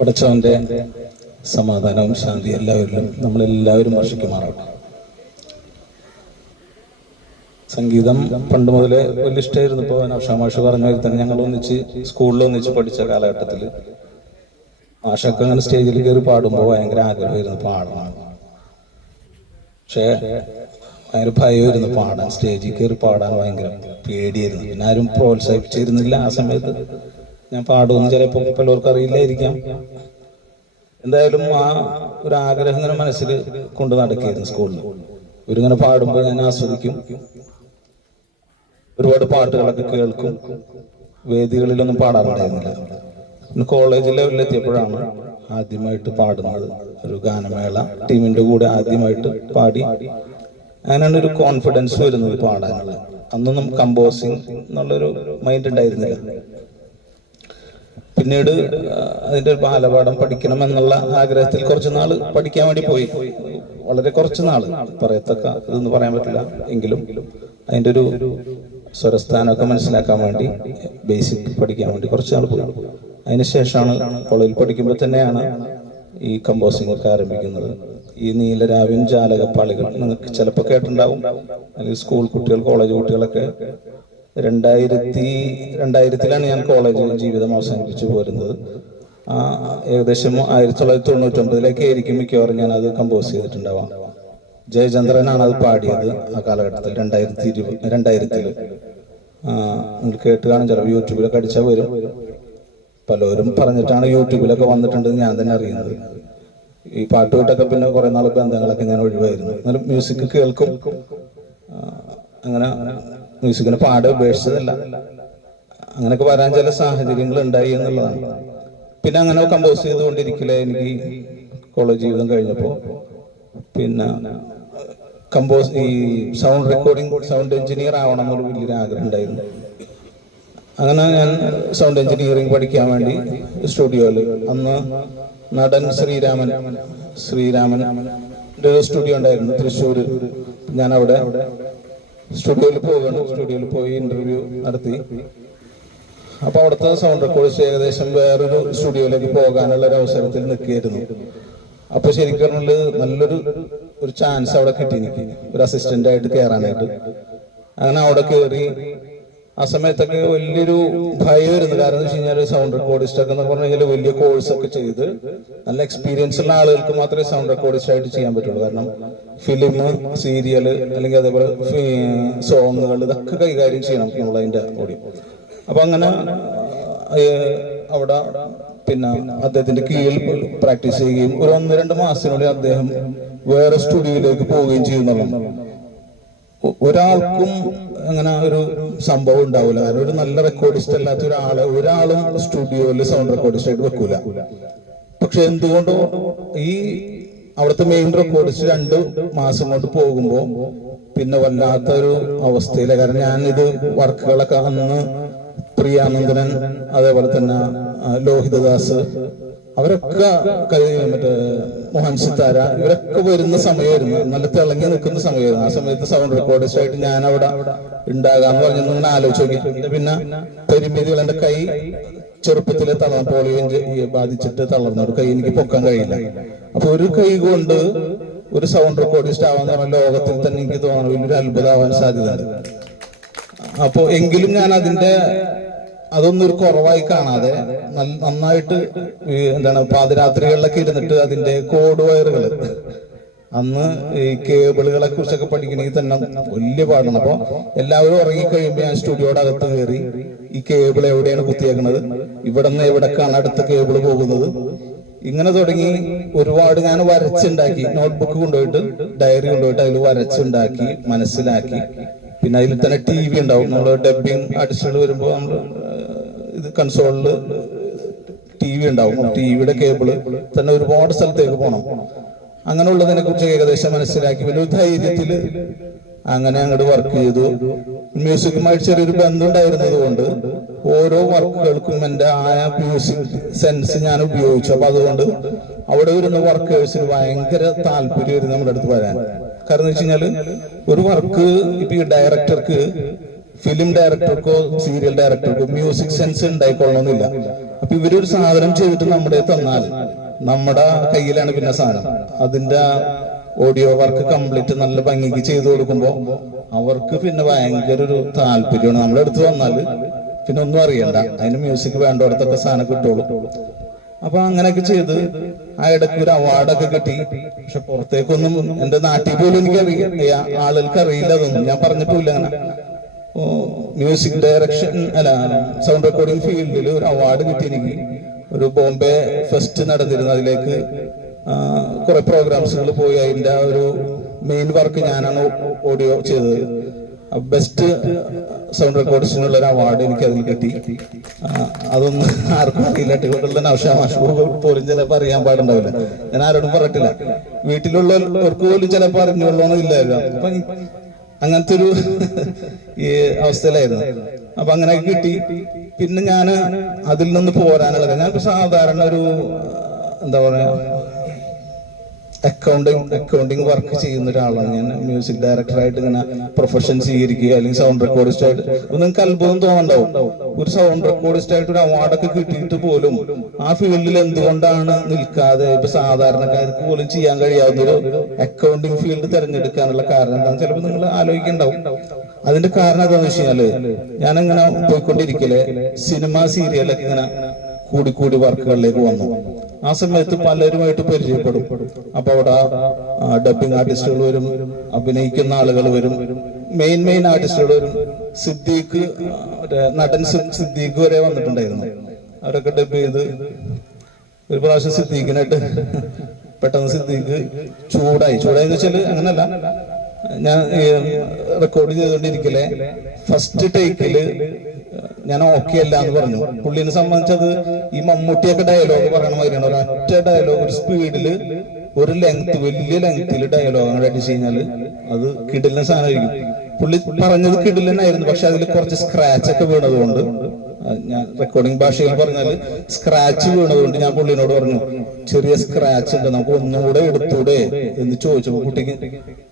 പടച്ചവന്റെ സമാധാനവും ശാന്തി എല്ലാവരിലും നമ്മളെല്ലാവരും വർഷിക്കുമാറാവട്ടെ. സംഗീതം പണ്ട് മുതലേ വലിയ ഇഷ്ടമായിരുന്നു. ഇപ്പോൾ നൗഷാമാഷ് പറഞ്ഞ മാതിരി തന്നെ ഞങ്ങൾ ഒന്നിച്ച് സ്കൂളിൽ ഒന്നിച്ച് പഠിച്ച കാലഘട്ടത്തിൽ മാഷൊക്കെ അങ്ങനെ സ്റ്റേജിൽ കയറി പാടുമ്പോൾ ഭയങ്കര ആഗ്രഹമായിരുന്നു പാടണം. പക്ഷേ ഭയങ്കര ഭയമായിരുന്നു പാടാൻ, സ്റ്റേജിൽ കയറി പാടാൻ ഭയങ്കര പേടിയായിരുന്നു. പിന്നെ ആരും പ്രോത്സാഹിപ്പിച്ചിരുന്നില്ല ആ സമയത്ത്. ഞാൻ പാടുമെന്ന് ചിലപ്പോൾ പലർക്കും അറിയില്ലായിരിക്കാം. എന്തായാലും ആ ഒരു ആഗ്രഹം ഇങ്ങനെ മനസ്സിൽ കൊണ്ടു നടക്കുകയായിരുന്നു. സ്കൂളിൽ ഇവരിങ്ങനെ പാടുമ്പോൾ ഞാൻ ആസ്വദിക്കും, ഒരുപാട് പാട്ടുകളൊക്കെ കേൾക്കും. വേദികളിലൊന്നും പാടാറുണ്ടായിരുന്നില്ല. കോളേജ് ലെവലിലെത്തിയപ്പോഴാണ് ആദ്യമായിട്ട് പാടുന്നത്. ഒരു ഗാനമേള ടീമിന്റെ കൂടെ ആദ്യമായിട്ട് പാടി. അങ്ങനെയാണ് ഒരു കോൺഫിഡൻസ് വരുന്നത് പാടാനുള്ള. അന്നൊന്നും കമ്പോസിങ് എന്നുള്ളൊരു മൈൻഡ് ഉണ്ടായിരുന്നില്ല. പിന്നീട് അതിന്റെ ഒരു ബാലപാഠം പഠിക്കണം എന്നുള്ള ആഗ്രഹത്തിൽ കുറച്ചു നാൾ പഠിക്കാൻ വേണ്ടി പോയി. വളരെ കുറച്ചു നാൾ, പറയത്തക്ക ഇതൊന്നും പറയാൻ പറ്റില്ല, എങ്കിലും അതിന്റെ ഒരു സ്വരസ്ഥാനമൊക്കെ മനസ്സിലാക്കാൻ വേണ്ടി ബേസിക് പഠിക്കാൻ വേണ്ടി കുറച്ചു നാൾ പോയി. അതിനുശേഷമാണ് കോളേജിൽ പഠിക്കുമ്പോൾ തന്നെയാണ് ഈ കമ്പോസിംഗ് ഒക്കെ ആരംഭിക്കുന്നത്. ഈ നീലരാവിൻ ജാലകപ്പാളികൾ നിങ്ങൾക്ക് ചിലപ്പോൾ കേട്ടിട്ടുണ്ടാവും. അല്ലെങ്കിൽ സ്കൂൾ കുട്ടികൾ, കോളേജ് കുട്ടികളൊക്കെ 2000-ലാണ് ഞാൻ കോളേജ് ജീവിതം അവസാനിപ്പിച്ചു പോരുന്നത്. ഏകദേശം 1999 ആയിരിക്കും മിക്കവാറും ഞാൻ അത് കമ്പോസ് ചെയ്തിട്ടുണ്ടാവാം. ജയചന്ദ്രനാണ് അത് പാടിയത് ആ കാലഘട്ടത്തിൽ, 2000-ല്. നിങ്ങൾ കേട്ട് കാണും, ചിലപ്പോൾ യൂട്യൂബിലൊക്കെ അടിച്ചാൽ വരും. പലരും പറഞ്ഞിട്ടാണ് യൂട്യൂബിലൊക്കെ വന്നിട്ടുണ്ടെന്ന് ഞാൻ തന്നെ അറിയുന്നത്. ഈ പാട്ടുമായിട്ടൊക്കെ പിന്നെ കുറെ നാൾ ബന്ധങ്ങളൊക്കെ ഞാൻ ഒഴിവായിരുന്നു. എന്നാലും മ്യൂസിക് കേൾക്കും. അങ്ങനെ മ്യൂസിക്കിനെ പാടെ ഉപേക്ഷിച്ചതല്ല, അങ്ങനെയൊക്കെ വരാൻ ചില സാഹചര്യങ്ങൾ ഉണ്ടായി എന്നുള്ളതാണ്. പിന്നെ അങ്ങനെ കമ്പോസ് ചെയ്തുകൊണ്ടിരിക്കില്ല. എനിക്ക് കോളേജ് ജീവിതം കഴിഞ്ഞപ്പോൾ പിന്നെ ഈ സൗണ്ട് റെക്കോർഡിംഗ്, സൗണ്ട് എഞ്ചിനീയർ ആവണം എന്നൊരു വലിയൊരു ആഗ്രഹം ഉണ്ടായിരുന്നു. അങ്ങനെ ഞാൻ സൗണ്ട് എഞ്ചിനീയറിംഗ് പഠിക്കാൻ വേണ്ടി സ്റ്റുഡിയോയിൽ, അന്ന് നടൻ ശ്രീരാമന്റെ സ്റ്റുഡിയോ ഉണ്ടായിരുന്നു തൃശ്ശൂര്. ഞാൻ അവിടെ സ്റ്റുഡിയോയിൽ പോവുകയാണ്. സ്റ്റുഡിയോയിൽ പോയി ഇന്റർവ്യൂ നടത്തി. അപ്പൊ അവിടുത്തെ സൗണ്ട് റെക്കോർഡിസ്റ്റ് ഏകദേശം വേറൊരു സ്റ്റുഡിയോയിലേക്ക് പോകാനുള്ള ഒരു അവസരത്തിൽ നിൽക്കുകയായിരുന്നു. അപ്പൊ ശരിക്കും പറഞ്ഞാൽ നല്ലൊരു ചാൻസ് അവിടെ കിട്ടി എനിക്ക്, ഒരു അസിസ്റ്റന്റ് ആയിട്ട് കയറാനായിട്ട്. അങ്ങനെ അവിടെ കയറി. ആ സമയത്തൊക്കെ വലിയൊരു ഭയമായിരുന്നു. കാരണം എന്ന് വെച്ച് കഴിഞ്ഞാൽ സൗണ്ട് റെക്കോർഡിസ്റ്റ് ഒക്കെ എന്ന് പറഞ്ഞു കഴിഞ്ഞാൽ വലിയ കോഴ്സൊക്കെ ചെയ്ത് നല്ല എക്സ്പീരിയൻസ് ഉള്ള ആളുകൾക്ക് മാത്രമേ സൗണ്ട് റെക്കോർഡിസ്റ്റ് ആയിട്ട് ചെയ്യാൻ പറ്റുള്ളൂ. കാരണം ഫിലിം, സീരിയല്, അല്ലെങ്കിൽ അതേപോലെ സോങ്ങുകൾ, ഇതൊക്കെ കൈകാര്യം ചെയ്യണം എന്നുള്ളതിന്റെ ഓഡിയോ. അപ്പൊ അങ്ങനെ അവിടെ പിന്നെ അദ്ദേഹത്തിന്റെ കീഴിൽ പ്രാക്ടീസ് ചെയ്യുകയും ഒരു 1-2 മാസത്തിനുള്ളിൽ അദ്ദേഹം വേറെ സ്റ്റുഡിയോയിലേക്ക് പോവുകയും ചെയ്യുന്നുള്ളതാണ്. ഒരാൾക്കും അങ്ങനെ ഒരു സംഭവം ഉണ്ടാവില്ല. കാരണം ഒരു നല്ല റെക്കോർഡിസ്റ്റ് അല്ലാത്ത ഒരാളും സ്റ്റുഡിയോയിൽ സൗണ്ട് റെക്കോർഡിസ്റ്റ് ആയിട്ട് വെക്കൂല. പക്ഷെ എന്തുകൊണ്ടോ ഈ അവിടുത്തെ മെയിൻ റെക്കോർഡിസ്റ്റ് 2 മാസം കൊണ്ട് പോകുമ്പോ പിന്നെ വല്ലാത്തൊരു അവസ്ഥയിലെ. കാരണം ഞാനിത് വർക്കുകളൊക്കെ അന്ന് പ്രിയാനന്ദനൻ, അതേപോലെ തന്നെ ലോഹിതദാസ്, അവരൊക്കെ മറ്റേ മോഹൻ സിത്താര, ഇവരൊക്കെ വരുന്ന സമയമായിരുന്നു. നല്ല തിളങ്ങി നിൽക്കുന്ന സമയമായിരുന്നു. ആ സമയത്ത് സൗണ്ട് റെക്കോർഡിസ്റ്റ് ആയിട്ട് ഞാൻ അവിടെ ഉണ്ടാകാന്ന് പറഞ്ഞു ഇങ്ങനെ ആലോചിച്ച് നോക്കി. പിന്നെ പരിമിതികൾ, എന്റെ കൈ ചെറുപ്പത്തിലെ പോളിയോ ബാധിച്ചിട്ട് തളർന്ന ഒരു കൈ എനിക്ക് പൊക്കാൻ കഴിയില്ല. അപ്പൊ ഒരു കൈ കൊണ്ട് ഒരു സൗണ്ട് റെക്കോർഡിസ്റ്റ് ആവാന്ന് പറഞ്ഞ ലോകത്തിൽ തന്നെ എനിക്ക് തോന്നുന്നു വലിയൊരു അത്ഭുതമാവാൻ സാധ്യതയുണ്ട്. അപ്പൊ എങ്കിലും ഞാൻ അതൊന്നും ഒരു കുറവായി കാണാതെ നന്നായിട്ട് പാതിരാത്രികളിലൊക്കെ ഇരുന്നിട്ട് അതിന്റെ കോഡ് വയറുകൾ, അന്ന് ഈ കേബിളുകളെ കുറിച്ചൊക്കെ പഠിക്കണമെങ്കിൽ തന്നെ വലിയ പാടാണ്. അപ്പൊ എല്ലാവരും ഉറങ്ങിക്കഴിയുമ്പോൾ ഞാൻ സ്റ്റുഡിയോയുടെ അകത്ത് കയറി ഈ കേബിൾ എവിടെയാണ് കുത്തിയേക്കുന്നത്, ഇവിടെ നിന്ന് എവിടേക്കാണ് അടുത്ത കേബിൾ പോകുന്നത്, ഇങ്ങനെ തുടങ്ങി ഒരുപാട് ഞാൻ വരച്ചുണ്ടാക്കി. നോട്ട്ബുക്ക് കൊണ്ടുപോയിട്ട്, ഡയറി കൊണ്ടുപോയിട്ട് അതിൽ വരച്ചുണ്ടാക്കി മനസ്സിലാക്കി. പിന്നെ അതിൽ തന്നെ TV ഉണ്ടാവും. നമ്മള് ഡബിങ് ആർട്ടിസ്റ്റുകൾ വരുമ്പോൾ നമ്മൾ ഇത് കൺസോളില് TV ഉണ്ടാവും. TVയുടെ കേബിള് തന്നെ ഒരുപാട് സ്ഥലത്തേക്ക് പോകണം. അങ്ങനെയുള്ളതിനെ കുറിച്ച് ഏകദേശം മനസ്സിലാക്കി വലിയ ധൈര്യത്തില് അങ്ങനെ അങ്ങോട്ട് വർക്ക് ചെയ്തു. മ്യൂസിക്കുമായിട്ട് ചെറിയൊരു ബന്ധം ഉണ്ടായിരുന്നത് കൊണ്ട് ഓരോ വർക്കുകൾക്കും എൻ്റെ മ്യൂസിക് സെൻസ് ഞാൻ ഉപയോഗിച്ചു. അപ്പൊ അതുകൊണ്ട് അവിടെ വരുന്ന വർക്കേഴ്സിന് ഭയങ്കര താല്പര്യമായിരുന്നു നമ്മുടെ അടുത്ത് വരാൻ. കാരണം എന്ന് വെച്ച് കഴിഞ്ഞാല് ഒരു വർക്ക് ഇപ്പൊ ഈ ഡയറക്ടർക്ക്, ഫിലിം ഡയറക്ടർക്കോ സീരിയൽ ഡയറക്ടർക്കോ മ്യൂസിക് സെൻസ് ഉണ്ടായിക്കൊള്ളണമെന്നില്ല. അപ്പൊ ഇവരൊരു സാധനം ചെയ്തിട്ട് നമ്മുടെ തന്നാൽ നമ്മുടെ കയ്യിലാണ് പിന്നെ സാധനം. അതിന്റെ ഓഡിയോ വർക്ക് കംപ്ലീറ്റ് നല്ല ഭംഗിക്ക് ചെയ്തു കൊടുക്കുമ്പോ അവർക്ക് പിന്നെ ഭയങ്കര ഒരു താല്പര്യമാണ്. നമ്മുടെ അടുത്ത് വന്നാല് പിന്നെ ഒന്നും അറിയണ്ട, അതിന് മ്യൂസിക് വേണ്ടോടത്തൊക്കെ സാധനം കിട്ടുള്ളൂ. അപ്പൊ അങ്ങനെയൊക്കെ ചെയ്ത് ആ ഇടയ്ക്ക് ഒരു അവാർഡൊക്കെ കിട്ടി. പക്ഷെ പുറത്തേക്കൊന്നും എന്റെ നാട്ടിൽ പോലും എനിക്ക് ആളുകൾക്ക് അറിയില്ല, അതൊന്നും ഞാൻ പറഞ്ഞിട്ടില്ല. അങ്ങനെ മ്യൂസിക് ഡയറക്ഷൻ സൗണ്ട് റെക്കോർഡിംഗ് ഫീൽഡിൽ ഒരു അവാർഡ് കിട്ടി എനിക്ക്. ഒരു ബോംബെ ഫെസ്റ്റ് നടന്നിരുന്നു, അതിലേക്ക് കുറെ പ്രോഗ്രാംസുകൾ പോയി. അതിന്റെ ഒരു മെയിൻ വർക്ക് ഞാനാണ് ഓഡിയോ ചെയ്തത്. ബെസ്റ്റ് സൗണ്ട് റെക്കോർഡിസ്റ്റിനുള്ള ഒരു അവാർഡ് എനിക്ക് അതിൽ കിട്ടി. അതൊന്നും ആർക്കും അറിയില്ല. ടിക്കറ്റുള്ള നൗഷാദ് പോലും ചിലപ്പോൾ അറിയാൻ പാടുണ്ടാവില്ല. ഞാൻ ആരോടും പറഞ്ഞിട്ടില്ല. വീട്ടിലുള്ളവർക്ക് പോലും ചിലപ്പോൾ അറിഞ്ഞുള്ളൊന്നുമില്ലായിരുന്നു. അപ്പൊ അങ്ങനത്തെ ഒരു ഈ അവസ്ഥയിലായിരുന്നു. അപ്പൊ അങ്ങനെയൊക്കെ കിട്ടി. പിന്നെ ഞാൻ അതിൽ നിന്ന് പോരാനുള്ളത്, ഞാൻ സാധാരണ ഒരു എന്താ പറയാ അക്കൗണ്ടിങ് വർക്ക് ചെയ്യുന്ന ഒരാളാണ്. ഞാൻ മ്യൂസിക് ഡയറക്ടറായിട്ട് ഇങ്ങനെ പ്രൊഫഷൻ സ്വീകരിക്കുക, അല്ലെങ്കിൽ സൗണ്ട് റെക്കോർഡിസ്റ്റ് ആയിട്ട്. അപ്പൊ നിങ്ങൾക്ക് അത്ഭുതം തോന്നുന്നുണ്ടാവും, ഒരു സൗണ്ട് റെക്കോർഡിസ്റ്റ് ആയിട്ട് ഒരു അവാർഡൊക്കെ കിട്ടിയിട്ട് പോലും ആ ഫീൽഡിൽ എന്തുകൊണ്ടാണ് നിൽക്കാതെ ഇപ്പൊ സാധാരണക്കാർക്ക് പോലും ചെയ്യാൻ കഴിയാവുന്ന ഒരു അക്കൗണ്ടിങ് ഫീൽഡ് തിരഞ്ഞെടുക്കാനുള്ള കാരണം എന്താണെന്ന് ചിലപ്പോൾ നിങ്ങൾ ആലോചിക്കണ്ടാവും. അതിന്റെ കാരണം എന്താണെന്ന് വെച്ച് കഴിഞ്ഞാല് ഞാനിങ്ങനെ പോയിക്കൊണ്ടിരിക്കല് സിനിമ സീരിയലൊക്കെ ഇങ്ങനെ കൂടി വർക്കുകളിലേക്ക് വന്നു. ആ സമയത്ത് പലരുമായിട്ട് പരിചയപ്പെടും. അപ്പൊ അവിടെ ഡബിങ് ആർട്ടിസ്റ്റുകൾ വരും, അഭിനയിക്കുന്ന ആളുകൾ വരും, മെയിൻ ആർട്ടിസ്റ്റുകൾ വരും. സിദ്ദീഖ്, നടൻ സിദ്ദീഖ് വരെ വന്നിട്ടുണ്ടായിരുന്നു. അവരൊക്കെ ഡബ് ചെയ്ത് ഒരു പ്രാവശ്യം സിദ്ദീഖിനായിട്ട് പെട്ടെന്ന് സിദ്ദീഖ് ചൂടായെന്ന് വെച്ചാല് അങ്ങനല്ല, ഞാൻ റെക്കോർഡ് ചെയ്തുകൊണ്ടിരിക്കലേ ഫസ്റ്റ് ടേക്കില് ഞാൻ ഓക്കെ അല്ല എന്ന് പറഞ്ഞു. പുള്ളിനെ സംബന്ധിച്ചത് ഈ മമ്മൂട്ടിയൊക്കെ ഡയലോഗ് പറയണ മാതിരിയാണ്. ഒരൊറ്റ ഡയലോഗ് ഒരു സ്പീഡില് ഒരു വലിയ ലെങ്തില് ഡയലോഗ് അങ്ങോട്ട് അടിച്ചു കഴിഞ്ഞാല് അത് കിടിലൻ സാധനമായിരിക്കും. പുള്ളി പറഞ്ഞത് കിടിലനായിരുന്നു, പക്ഷെ അതിൽ കുറച്ച് സ്ക്രാച്ച് ഒക്കെ വീണതുകൊണ്ട്, ഞാൻ റെക്കോർഡിംഗ് ഭാഷയിൽ പറഞ്ഞാല് സ്ക്രാച്ച് വീണതുകൊണ്ട് ഞാൻ പുള്ളിനോട് പറഞ്ഞു, ചെറിയ സ്ക്രാച്ച് ഉണ്ട്, നമുക്ക് ഒന്നുകൂടെ എടുത്തൂടെ എന്ന് ചോദിച്ചപ്പോ കുട്ടിക്ക്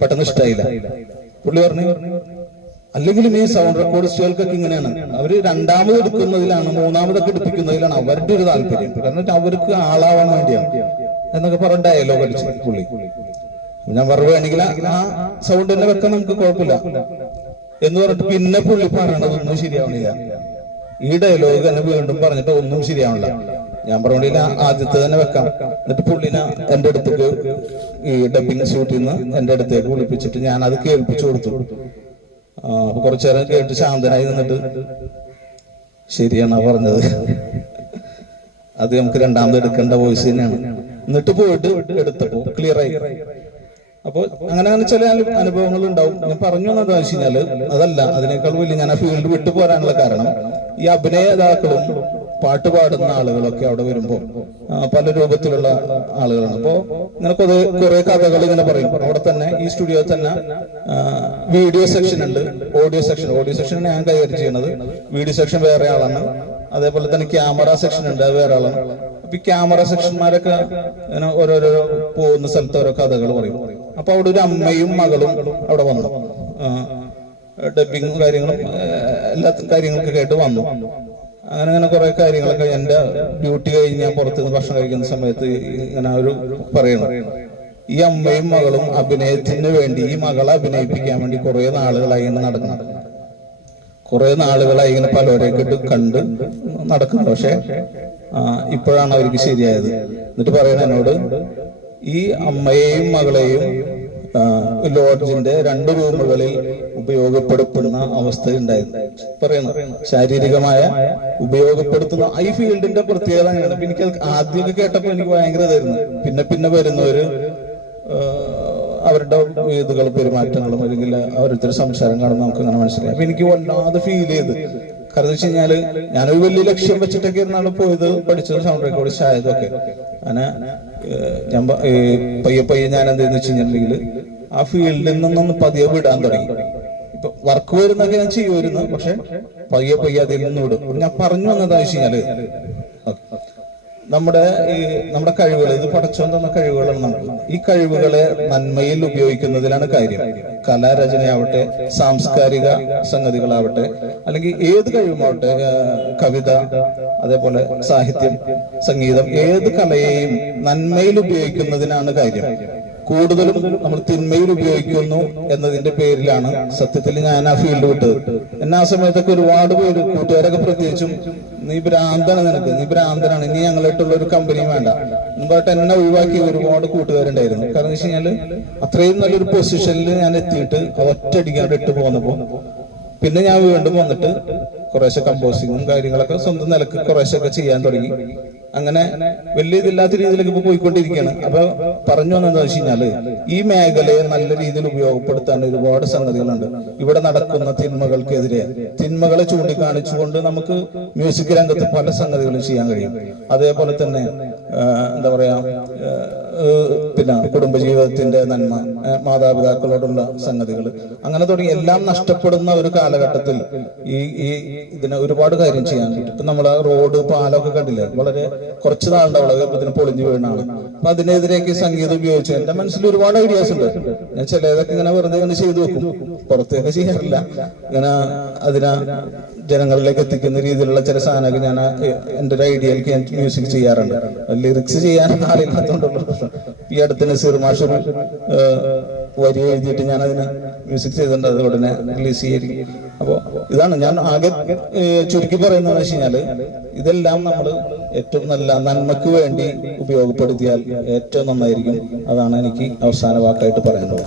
പെട്ടെന്ന് ഇഷ്ടമായില്ല. പുള്ളി പറഞ്ഞു, അല്ലെങ്കിലും ഈ സൗണ്ട് റെക്കോർഡിസ്റ്റുകൾക്കൊക്കെ ഇങ്ങനെയാണ്, അവര് രണ്ടാമത് എടുക്കുന്നതിലാണ്, മൂന്നാമതൊക്കെ എടുപ്പിക്കുന്നതിലാണ് അവരുടെ ഒരു താല്പര്യം. കാരണം അവർക്ക് ആളാവാൻ വേണ്ടിയാണ് എന്നൊക്കെ പറഞ്ഞ ഡയലോഗ് അടിച്ചു പുള്ളി. ഞാൻ പറഞ്ഞു, വേണമെങ്കിൽ ആ സൗണ്ട് തന്നെ വെക്കാൻ നമുക്ക് കുഴപ്പമില്ല എന്ന് പറഞ്ഞിട്ട് പിന്നെ പുള്ളി പറയണതൊന്നും ശരിയാവണില്ല. ഈ ഡയലോഗ് തന്നെ വീണ്ടും പറഞ്ഞിട്ട് ഒന്നും ശരിയാവണില്ല. ഞാൻ പറഞ്ഞില്ല, ആദ്യത്തെ തന്നെ വെക്കാം. എന്നിട്ട് പുള്ളിനെ എന്റെ അടുത്തേക്ക് ഈ ഡബിങ് ഷൂട്ടിൽ നിന്ന് എന്റെ അടുത്തേക്ക് വിളിപ്പിച്ചിട്ട് ഞാൻ അത് കേൾപ്പിച്ചു കൊടുത്തു. അപ്പൊ കുറച്ചു നേരം കേട്ട് ശാന്തനായി നിന്നിട്ട്, ശരിയാണ് പറഞ്ഞത്, അത് നമുക്ക് രണ്ടാമത് എടുക്കേണ്ട വോയിസ് തന്നെയാണ്. എന്നിട്ട് പോയിട്ട് എടുത്തപ്പോ ക്ലിയർ ആയി. അപ്പൊ അങ്ങനെ ചില അനുഭവങ്ങൾ ഉണ്ടാവും. ഞാൻ പറഞ്ഞു എന്താ വെച്ച് കഴിഞ്ഞാല് അതല്ല, അതിനേക്കാൾ വലിയ ഞാൻ ആ ഫീൽഡ് വിട്ടു പോരാനുള്ള കാരണം, ഈ അഭിനേതാക്കളും പാട്ട് പാടുന്ന ആളുകളൊക്കെ അവിടെ വരുമ്പോ പല രൂപത്തിലുള്ള ആളുകളാണ്. അപ്പോ ഇങ്ങനെ കുറെ കഥകൾ ഇങ്ങനെ പറയും. അവിടെ തന്നെ ഈ സ്റ്റുഡിയോയിൽ തന്നെ വീഡിയോ സെക്ഷൻ ഉണ്ട്, ഓഡിയോ സെക്ഷൻ ഞാൻ കൈകാര്യം ചെയ്യുന്നത്. വീഡിയോ സെക്ഷൻ വേറെ ആളാണ്. അതേപോലെ തന്നെ ക്യാമറ സെക്ഷൻ ഉണ്ട്, അത് വേറെ ആളാണ്. അപ്പൊ ഈ ക്യാമറ സെക്ഷന്മാരൊക്കെ ഇങ്ങനെ ഓരോരോ പോകുന്ന സ്ഥലത്ത് ഓരോ കഥകൾ പറയും. അപ്പൊ അവിടെ ഒരു അമ്മയും മകളും അവിടെ വന്നു, ഡബിങ് കാര്യങ്ങളും എല്ലാ കാര്യങ്ങളൊക്കെ ആയിട്ട് വന്നു. അങ്ങനെ കുറെ കാര്യങ്ങളൊക്കെ എന്റെ ഡ്യൂട്ടി കഴിഞ്ഞ് ഞാൻ പുറത്തുനിന്ന് ഭക്ഷണം കഴിക്കുന്ന സമയത്ത് ഇങ്ങനെ ഒരു പറയണം, ഈ അമ്മയും മകളും അഭിനയത്തിന് വേണ്ടി, ഈ മകളെ അഭിനയിപ്പിക്കാൻ വേണ്ടി കുറെ നാളുകളായി ഇങ്ങനെ നടക്കണം. കുറെ നാളുകളായി ഇങ്ങനെ പലരെയൊക്കെ കണ്ട് നടക്കുന്നു. പക്ഷെ ഇപ്പോഴാണ് അവർക്ക് ശരിയായത്. എന്നിട്ട് പറയണ എന്നോട്, ഈ അമ്മയെയും മകളെയും ലോഡ്ജിന്റെ 2 റൂമുകളിൽ ഉപയോഗപ്പെടുത്തുന്ന അവസ്ഥയുണ്ടായിരുന്നു. പറയുന്നു, ശാരീരികമായ ഉപയോഗപ്പെടുത്തുന്ന ഈ ഫീൽഡിന്റെ പ്രത്യേകത അങ്ങനെയാണ്. എനിക്ക് ആദ്യമൊക്കെ കേട്ടപ്പോ എനിക്ക് ഭയങ്കര ഇതായിരുന്നു. പിന്നെ വരുന്നവര് അവരുടെ ഇതുകളും പെരുമാറ്റങ്ങളും അല്ലെങ്കിൽ അവരുടെ സംസാരം കാണുമ്പോൾ നമുക്ക് അങ്ങനെ മനസ്സിലായി. അപ്പൊ എനിക്ക് വല്ലാതെ ഫീൽ ചെയ്ത്. കാരണം വെച്ച് കഴിഞ്ഞാല് ഞാനൊരു വലിയ ലക്ഷ്യം വെച്ചിട്ടൊക്കെ ഇരുന്നാണ് പോയത്, പഠിച്ചത്, സൗണ്ട് റെക്കോർഡിസ്റ്റ് ആയതൊക്കെ. അങ്ങനെ ഞാൻ പയ്യെ ഞാൻ എന്തെന്ന് വെച്ച് കഴിഞ്ഞിട്ടുണ്ടെങ്കിൽ ആ ഫീൽഡിൽ നിന്നൊന്ന് പതിയെ വിടാൻ തുടങ്ങി. ഇപ്പൊ വർക്ക് വരുന്നൊക്കെ ഞാൻ ചെയ്യുമായിരുന്നു, പക്ഷെ പയ്യെ അതിൽ നിന്ന് വിടും. ഞാൻ പറഞ്ഞു വന്നതാ വെച്ച് കഴിഞ്ഞാല്, നമ്മുടെ കഴിവുകൾ, ഇത് പടച്ചോൻ തന്ന കഴിവുകളാണ് നമുക്ക്. ഈ കഴിവുകളെ നന്മയിൽ ഉപയോഗിക്കുന്നതിലാണ് കാര്യം. കലാരചനയാവട്ടെ, സാംസ്കാരിക സംഗതികളാവട്ടെ, അല്ലെങ്കിൽ ഏത് കഴിവുമാവട്ടെ, കവിത, അതേപോലെ സാഹിത്യം, സംഗീതം, ഏത് കലയെയും നന്മയിൽ ഉപയോഗിക്കുന്നതിനാണ് കാര്യം. കൂടുതലും നമ്മൾ തിന്മയിൽ ഉപയോഗിക്കുന്നു എന്നതിന്റെ പേരിലാണ് സത്യത്തിൽ ഞാൻ ആ ഫീൽഡ് വിട്ടത്. എന്നെ ആ സമയത്തൊക്കെ ഒരുപാട് പേര്, കൂട്ടുകാരൊക്കെ പ്രത്യേകിച്ചും, നീ ഭ്രാന്താണ്, നീ ഭ്രാന്തനാണ്, ഇനി ഞങ്ങളായിട്ടുള്ള ഒരു കമ്പനിയും വേണ്ട മുമ്പായിട്ട് എന്നെ ഒഴിവാക്കിയ ഒരുപാട് കൂട്ടുകാരുണ്ടായിരുന്നു. കാരണം എന്ന് വെച്ച് കഴിഞ്ഞാല് അത്രയും നല്ലൊരു പൊസിഷനിൽ ഞാൻ എത്തിയിട്ട് ഒറ്റയടിക്കാണ്ട് ഇട്ട് പോന്നപ്പോ പിന്നെ ഞാൻ വീണ്ടും വന്നിട്ട് കുറേശ്ശെ കമ്പോസിങ്ങും കാര്യങ്ങളൊക്കെ സ്വന്തം നിലക്ക് കുറേശ്ശൊക്കെ ചെയ്യാൻ തുടങ്ങി. അങ്ങനെ വലിയ ഇതില്ലാത്ത രീതിയിലേക്ക് ഇപ്പൊ പോയിക്കൊണ്ടിരിക്കുകയാണ്. അപ്പൊ പറഞ്ഞു വന്നതെന്ന് വെച്ച് കഴിഞ്ഞാല് ഈ മേഖലയെ നല്ല രീതിയിൽ ഉപയോഗപ്പെടുത്താൻ ഒരുപാട് സംഗതികളുണ്ട്. ഇവിടെ നടക്കുന്ന തിന്മകൾക്കെതിരെ തിന്മകളെ ചൂണ്ടിക്കാണിച്ചുകൊണ്ട് നമുക്ക് മ്യൂസിക് രംഗത്ത് പല സംഗതികളും ചെയ്യാൻ കഴിയും. അതേപോലെ തന്നെ എന്താ പറയാ, പിന്നെ കുടുംബജീവിതത്തിന്റെ നന്മ, മാതാപിതാക്കളോടുള്ള സംഗതികൾ, അങ്ങനെ തുടങ്ങി എല്ലാം നഷ്ടപ്പെടുന്ന ഒരു കാലഘട്ടത്തിൽ ഈ ഇതിനെ ഒരുപാട് കാര്യം ചെയ്യാൻ പറ്റും. ഇപ്പൊ നമ്മൾ ആ റോഡ്, പാലമൊക്കെ കണ്ടില്ലേ, വളരെ കുറച്ച് നാളുണ്ടാവുള്ളൂ ഇതിന് പൊളിഞ്ഞു വീണാണ്. അപ്പൊ അതിനെതിരെയൊക്കെ സംഗീതം ഉപയോഗിച്ച് എന്റെ മനസ്സിൽ ഒരുപാട് ഐഡിയാസ് ഉണ്ട്. ഞാൻ ചിലതൊക്കെ ഇങ്ങനെ വെറുതെ ഇങ്ങനെ ചെയ്തു വെക്കും, പുറത്തേക്ക് ചെയ്യാറില്ല. ഇങ്ങനെ അതിനെ ജനങ്ങളിലേക്ക് എത്തിക്കുന്ന രീതിയിലുള്ള ചില സാധനങ്ങൾ ഞാൻ എന്റെ ഒരു ഐഡിയയിലേക്ക് ഞാൻ മ്യൂസിക് ചെയ്യാറുണ്ട്. ലിറിക്സ് ചെയ്യാൻ ആളില്ലാത്തതുകൊണ്ടുള്ള പ്രശ്നം. ഈ അടുത്ത് നസീർ മാഷ് ഒരു വരി എഴുതിയിട്ട് ഞാൻ അതിന് മ്യൂസിക് ചെയ്തിട്ടുണ്ട്, അത് ഉടനെ റിലീസ് ചെയ്തിരിക്കും. അപ്പോ ഇതാണ് ഞാൻ ആകെ ചുരുക്കി പറയുന്നത് വെച്ച് കഴിഞ്ഞാല്, ഇതെല്ലാം നമ്മൾ ഏറ്റവും നല്ല നന്മക്ക് വേണ്ടി ഉപയോഗപ്പെടുത്തിയാൽ ഏറ്റവും നന്നായിരിക്കും. അതാണ് എനിക്ക് അവസാന വാക്കായിട്ട് പറയാനുള്ളത്.